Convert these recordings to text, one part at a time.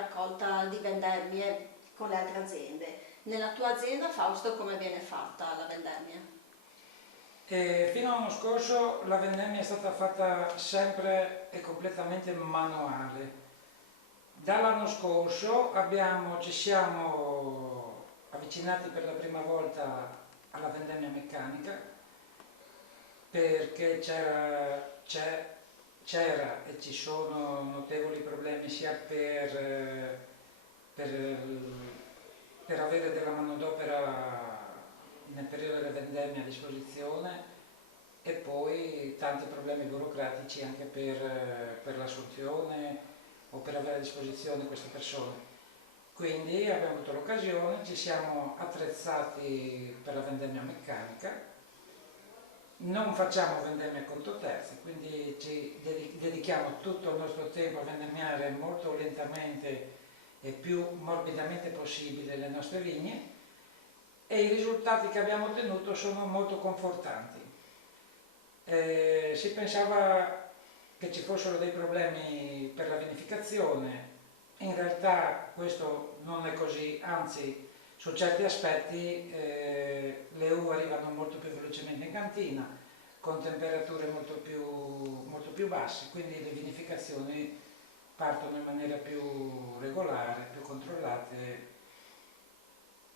raccolta di vendemmie con le altre aziende. Nella tua azienda, Fausto, come viene fatta la vendemmia? Fino all'anno scorso la vendemmia è stata fatta sempre e completamente manuale. Dall'anno scorso ci siamo avvicinati per la prima volta alla vendemmia meccanica, perché c'era e ci sono notevoli problemi sia per avere della manodopera nel periodo della vendemmia a disposizione, e poi tanti problemi burocratici anche per l'assunzione o per avere a disposizione queste persone. Quindi abbiamo avuto l'occasione, ci siamo attrezzati per la vendemmia meccanica. Non facciamo vendemmia a conto terzi, quindi ci dedichiamo tutto il nostro tempo a vendemmiare molto lentamente e più morbidamente possibile le nostre vigne, e i risultati che abbiamo ottenuto sono molto confortanti. Si pensava che ci fossero dei problemi per la vinificazione, in realtà questo non è così, anzi su certi aspetti le uve arrivano molto più velocemente in cantina, con temperature molto più basse, quindi le vinificazioni partono in maniera più regolare, più controllate.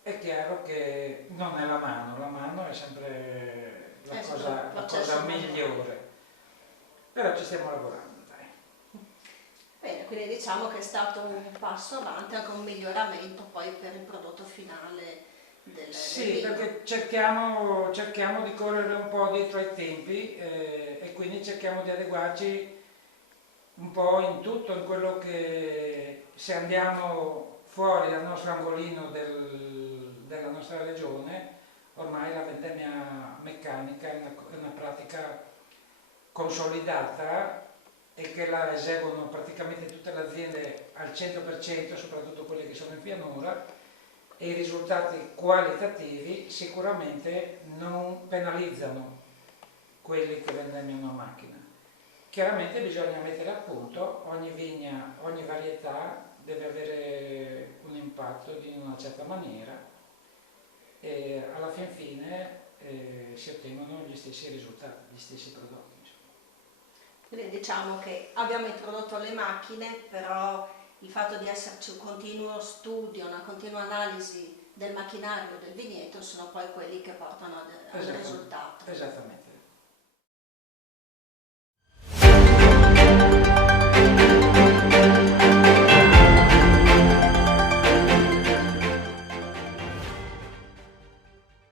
È chiaro che non è la mano è sempre la cosa migliore, però ci stiamo lavorando, dai. Bene, quindi diciamo che è stato un passo avanti, anche un miglioramento poi per il prodotto finale del Sì, vino. perché cerchiamo di correre un po' dietro ai tempi, e quindi cerchiamo di adeguarci un po' in tutto, in quello che, se andiamo fuori dal nostro angolino della nostra regione, ormai la vendemmia meccanica è una pratica consolidata e che la eseguono praticamente tutte le aziende al 100%, soprattutto quelle che sono in pianura, e i risultati qualitativi sicuramente non penalizzano quelli che vendemmiano a macchina. Chiaramente bisogna mettere a punto ogni vigna, ogni varietà deve avere un impatto in una certa maniera, e alla fin fine si ottengono gli stessi risultati, gli stessi prodotti. Quindi diciamo che abbiamo introdotto le macchine, però il fatto di esserci un continuo studio, una continua analisi del macchinario del vigneto sono poi quelli che portano al risultato. Esattamente.